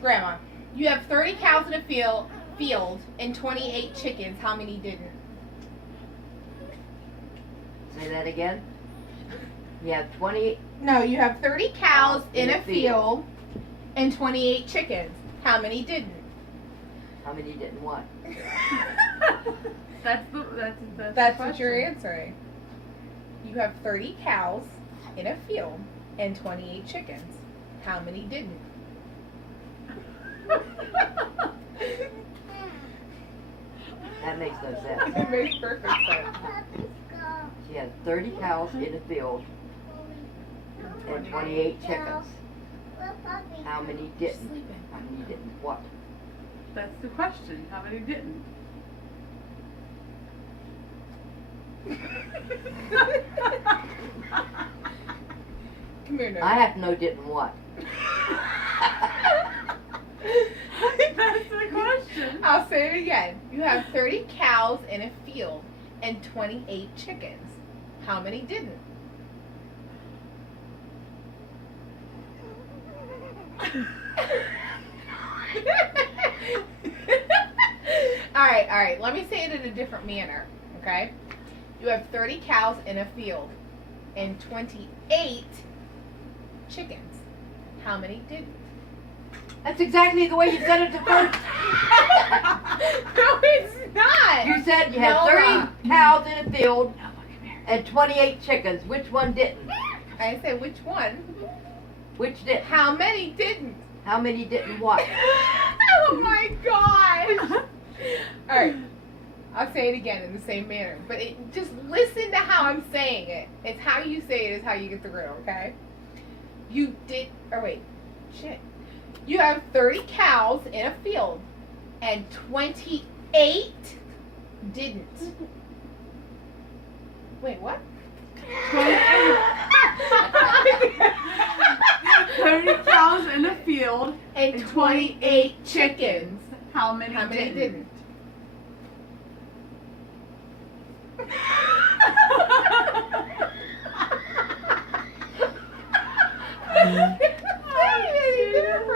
Grandma, you have 30 cows in a field and 28 chickens. How many didn't? Say that again. You have 20. No, you have 30 cows in a field and 28 chickens. How many didn't? How many didn't what? That's what you're answering. You have 30 cows in a field and 28 chickens. How many didn't? That makes no sense. It makes perfect sense. She has 30 cows in a field and 28 chickens. How many didn't? How many didn't what? That's the question. How many didn't? Come here, Noah. I have to know didn't what. That's the question. I'll say it again. You have 30 cows in a field and 28 chickens. How many didn't? All right. Let me say it in a different manner, okay? You have 30 cows in a field and 28 chickens. How many didn't? That's exactly the way you said it the first. No, it's not. You said you have 30 cows in a field and 28 chickens. Which one didn't? I said which one? Which didn't? How many didn't? How many didn't what? Oh my gosh! All right, I'll say it again in the same manner, but just listen to how I'm saying it. It's how you say it is how you get the riddle, okay? You did, or wait, shit. You have 30 cows in a field, and 28 didn't. Wait, what? 30 cows in a field and 28 chickens. How many didn't?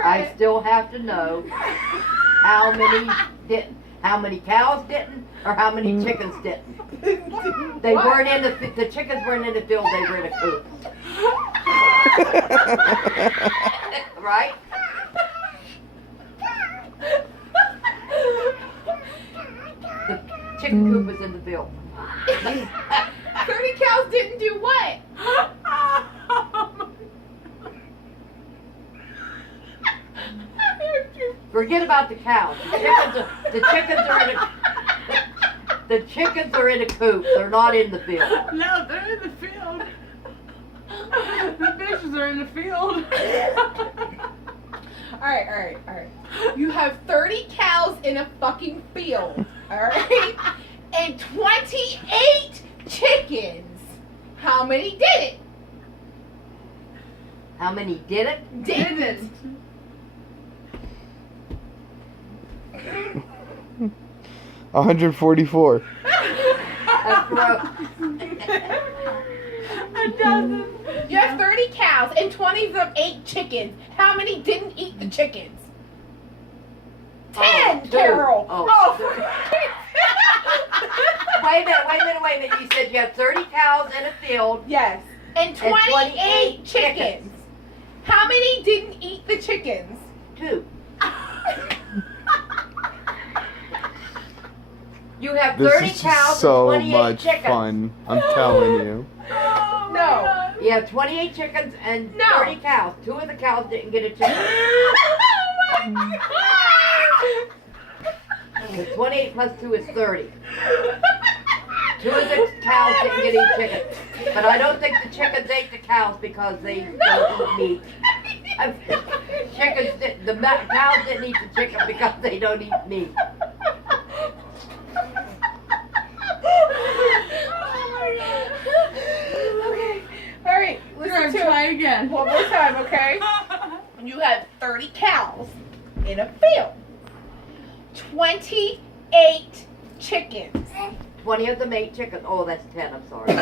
I still have to know how many didn't. How many cows didn't, or how many chickens didn't? They weren't in the chickens weren't in the field. They were in a coop. Right? The chicken coop was in the field. 30 cows didn't do what? Forget about the cows. The chickens are in a coop. They're not in the field. No, they're in the field. The fishes are in the field. All right. You have 30 cows in a fucking field, all right? And 28 chickens. How many did it? How many did it? Didn't. 144. That's gross. A dozen. You have 30 cows and 20 of them ate chickens. How many didn't eat the chickens? 10, two. Carol. Oh, for Wait a minute. You said you have 30 cows in a field. Yes. And 28 28 chickens. How many didn't eat the chickens? 2. You have This 30 is cows just so and 28 much chickens. fun. I'm telling you. Oh, No. God. You have 28 chickens and No. 30 cows. 2 of the cows didn't get a chicken. Oh my God! Because 28 plus 2 is 30. 2 of the cows didn't get a chicken. But I don't think the chickens ate the cows because they don't eat meat. The cows didn't eat the chicken because they don't eat meat. Okay. All right. Listen to Try again. one more time, okay? You have 30 cows in a field. 28 chickens. 20 of them ate chicken. Oh, that's 10. I'm sorry.